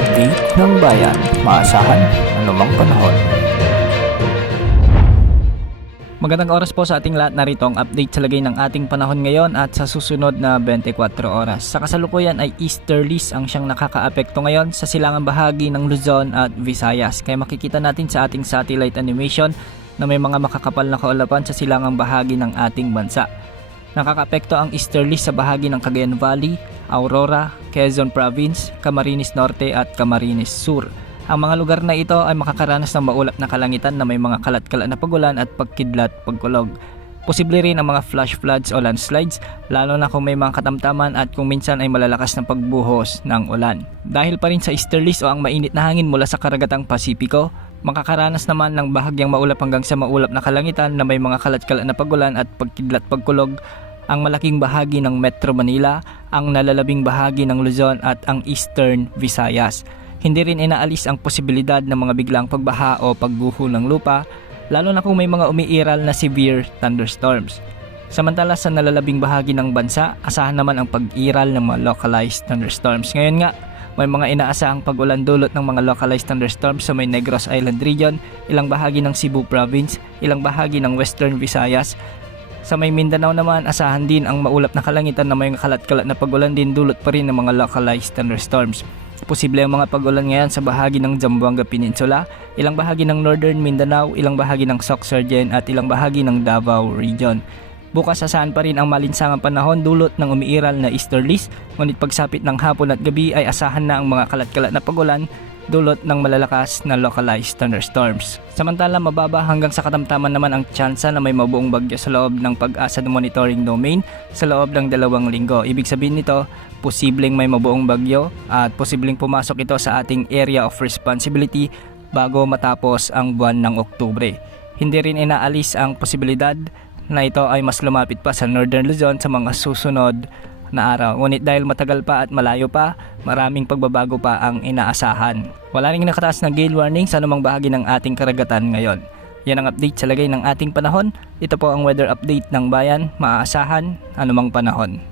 update ng bayan. Maasahan anumang panahon. Magandang oras po sa ating lahat. Narito ang update sa lagay ng ating panahon ngayon at sa susunod na 24 oras. Sa kasalukuyan ay easterlies ang siyang nakakaapekto ngayon sa silangang bahagi ng Luzon at Visayas. Kaya makikita natin sa ating satellite animation na may mga makakapal na kaulapan sa silangang bahagi ng ating bansa. Nakakaapekto ang easterlies sa bahagi ng Cagayan Valley, Aurora, Quezon Province, Camarines Norte at Camarines Sur. Ang mga lugar na ito ay makakaranas ng maulap na kalangitan na may mga kalat-kalat na pagulan at pagkidlat, pagkulog. Posible rin ang mga flash floods o landslides, lalo na kung may mga katamtaman at kung minsan ay malalakas na pagbuhos ng ulan. Dahil pa rin sa easterlies o ang mainit na hangin mula sa karagatang Pasipiko, makakaranas naman ng bahagyang maulap hanggang sa maulap na kalangitan na may mga kalat-kalat na pagulan at pagkidlat, pagkulog ang malaking bahagi ng Metro Manila, ang nalalabing bahagi ng Luzon at ang Eastern Visayas. Hindi rin inaalis ang posibilidad ng mga biglang pagbaha o pagguho ng lupa, lalo na kung may mga umiiral na severe thunderstorms. Samantala sa nalalabing bahagi ng bansa, asahan naman ang pag-iral ng mga localized thunderstorms. Ngayon nga, may mga inaasahang pag-ulan dulot ng mga localized thunderstorms sa may Negros Island region, ilang bahagi ng Cebu Province, ilang bahagi ng Western Visayas. Sa may Mindanao naman, asahan din ang maulap na kalangitan na may kalat-kalat na pag-ulan din dulot pa rin ng mga localized thunderstorms. Posible ang mga pag-ulan ngayon sa bahagi ng Zamboanga Peninsula, ilang bahagi ng Northern Mindanao, ilang bahagi ng Sorsogon at ilang bahagi ng Davao Region. Bukas asahan pa rin ang malinsangang panahon dulot ng umiiral na easterlies, ngunit pagsapit ng hapon at gabi ay asahan na ang mga kalat-kalat na pag-ulan dulot ng malalakas na localized thunderstorms. Samantala, mababa hanggang sa katamtaman naman ang tsansa na may mabuong bagyo sa loob ng Pag-asa monitoring domain sa loob ng 2 linggo. Ibig sabihin nito, posibleng may mabuong bagyo at posibleng pumasok ito sa ating area of responsibility bago matapos ang buwan ng Oktubre. Hindi rin inaalis ang posibilidad na ito ay mas lumapit pa sa Northern Luzon sa mga susunod na araw. Ngunit dahil matagal pa at malayo pa, maraming pagbabago pa ang inaasahan. Wala ring nakataas na gale warning sa anumang bahagi ng ating karagatan ngayon. Yan ang update sa lagay ng ating panahon. Ito po ang weather update ng bayan. Maaasahan anumang panahon.